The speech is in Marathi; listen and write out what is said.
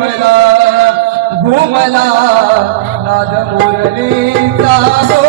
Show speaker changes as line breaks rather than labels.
घुमला घुमला नाद मुरलीचा
तो